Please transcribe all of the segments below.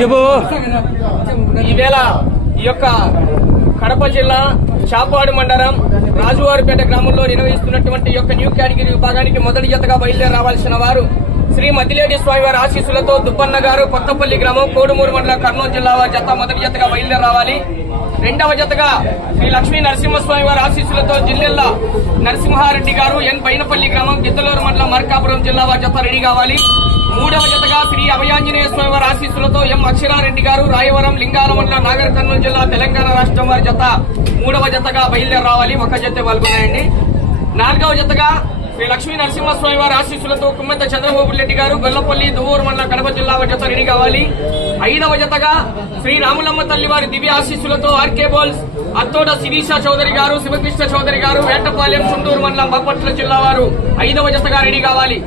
చెప్పు ఈవేళ ఈ యొక్క కడప జిల్లా చాపాడు మండలం రాజువారిపేట గ్రామంలో నిర్వహిస్తున్నటువంటి ఈ యొక్క న్యూ కేటగిరీ విభాగానికి మొదటి జతగా బయలుదేరి రావాల్సిన వారు శ్రీ మద్దిలేటి స్వామివారి ఆశీస్సులతో దుబ్బన్న గారు కొత్తపల్లి గ్రామం కోడుమూరు మండలం కర్నూలు జిల్లా వారి జత మొదటి జతగా బయలుదేరి రావాలి. రెండవ జతగా శ్రీ లక్ష్మీ నరసింహస్వామి వారి ఆశీస్సులతో జిల్లెల్ల నరసింహారెడ్డి గారు ఎన్ పైనపల్లి గ్రామం గిద్దలూరు మండలం మార్కాపురం జిల్లా వారి జత రెడీ కావాలి. మూడవ జతగా శ్రీ అభయాంజనేయ స్వామి వారి ఆశీస్సులతో ఎం అక్షరారెడ్డి గారు రాయవరం లింగాల మండలం నాగర్ కర్నూలు జిల్లా తెలంగాణ రాష్ట్రం వారి జత మూడవ జతగా బయలుదేరి రావాలి. ఒక జత పాల్గొన్నాయండి. నాలుగవ జతగా శ్రీ లక్ష్మీ నరసింహస్వామి వారి ఆశీస్సులతో కుమ్మెత్త చంద్రబాబు రెడ్డి గారు గొల్లపల్లి దువ్వూరు మండలం కడప జిల్లా వారి జత రెడీ కావాలి. ఐదవ జతగా శ్రీ రాములమ్మ తల్లి వారి దివ్య ఆశీస్సులతో ఆర్కే బోల్స్ అత్తోట శిరీష చౌదరి గారు శివకృష్ణ చౌదరి గారు వేటపాలెం చుండూరు మండలం బాపట్ల జిల్లా వారు ఐదవ జతగా రెడీ కావాలి.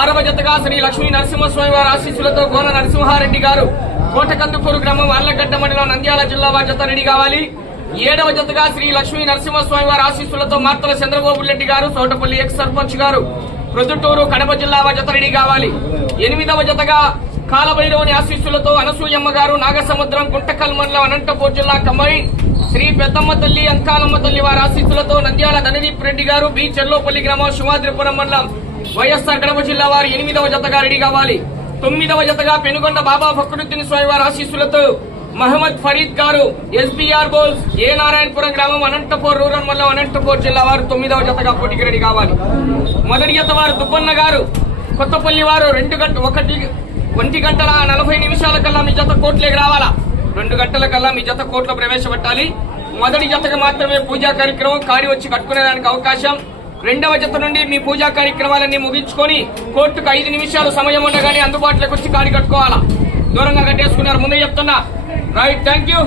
ఆరవ జతగా శ్రీ లక్ష్మీ నరసింహస్వామి వారి ఆశీస్సులతో గోన నరసింహారెడ్డి గారు కోటకందుకూరు గ్రామం ఆర్లగడ్డ మండలం నంద్యాల జిల్లా వారి జత రెడీ కావాలి. ఏడవ జతగా శ్రీ లక్ష్మీ నరసింహస్వామి వారి ఆశీస్సులతో మార్తల చంద్రబాబు రెడ్డి గారు తోటపల్లి ఎక్స్ సర్పంచ్ గారు ప్రొద్దుటూరు కడప జిల్లా వారి జత రెడీ కావాలి. ఎనిమిదవ జతగా కాలభైరవుని ఆశీస్సులతో అనసూయమ్మ గారు నాగసముద్రం గుంటకల్ మండలం అనంతపూర్ జిల్లా కంబైన్ శ్రీ పెద్దమ్మ తల్లి అంకాలమ్మ తల్లి వారి ఆశీస్సులతో నంద్యాల ధనదీప్ రెడ్డి గారు బి చెర్లోపల్లి గ్రామం శివాద్రిపురం మండలం వైఎస్ఆర్ కడప జిల్లా వారి ఎనిమిదవ జతగా రెడీ కావాలి. తొమ్మిదవ జతగా పెనుగొండ బాబా ఫక్రుద్దీన్ స్వామి వారి ఆశీస్సులతో మహమ్మద్ ఫరీద్ గారు ఎస్బీఆర్ బోల్స్ ఏ నారాయణపురం గ్రామం అనంతపూర్ రూరల్ మండలం అనంతపూర్ జిల్లా వారు 9వ జతగా పోటీకి రెడీ కావాలి. మొదటి జత వారు దుబ్బన్న గారు కొత్తపల్లి వారు 1 గంటల 40 నిమిషాల కల్లా మీ జత కోట్లోకి రావాలా. 2 గంటల కల్లా మీ జత కోర్టులో ప్రవేశపెట్టాలి. మొదటి జతకు మాత్రమే పూజా కార్యక్రమం కాడి వచ్చి కట్టుకునేదానికి అవకాశం. రెండవ జత నుండి మీ పూజా కార్యక్రమాలన్నీ ముగించుకొని కోర్టుకు 5 నిమిషాలు సమయం ఉండగానే అందుబాటులోకి వచ్చి కాడి కట్టుకోవాలా. దూరంగా కట్టేసుకున్నారు ముందే చెప్తున్నా. Right, thank you.